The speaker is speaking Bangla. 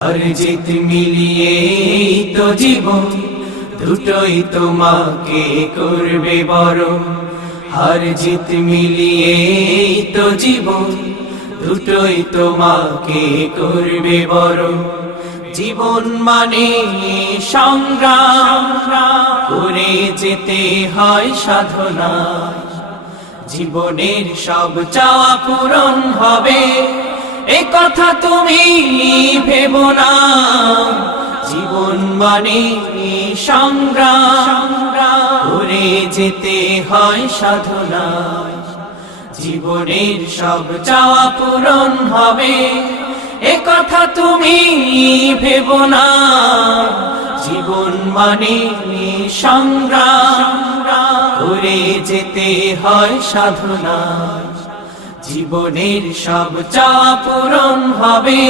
আর জিত মিলিয়ে তো জীবন, দুটোই তোমাকে করবে বড়। হার জিত মিলিয়ে তো জীবন, দুটোই তোমাকে করবে বড়। জীবন মানে সংগ্রাম, করে যেতে হয় সাধনা। জীবনের সব চাওয়া পূরণ হবে, এ কথা তুমি ভেবো না। জীবন মানে সংগ্রাম, করে যেতে হয় সাধনা। জীবনের সব চাওয়া পূরণ হবে, এ কথা তুমি ভেবো না। জীবন মানে সংগ্রাম, করে যেতে হয় সাধনা। জীবনের সব চাওয়া পূরণ হবে।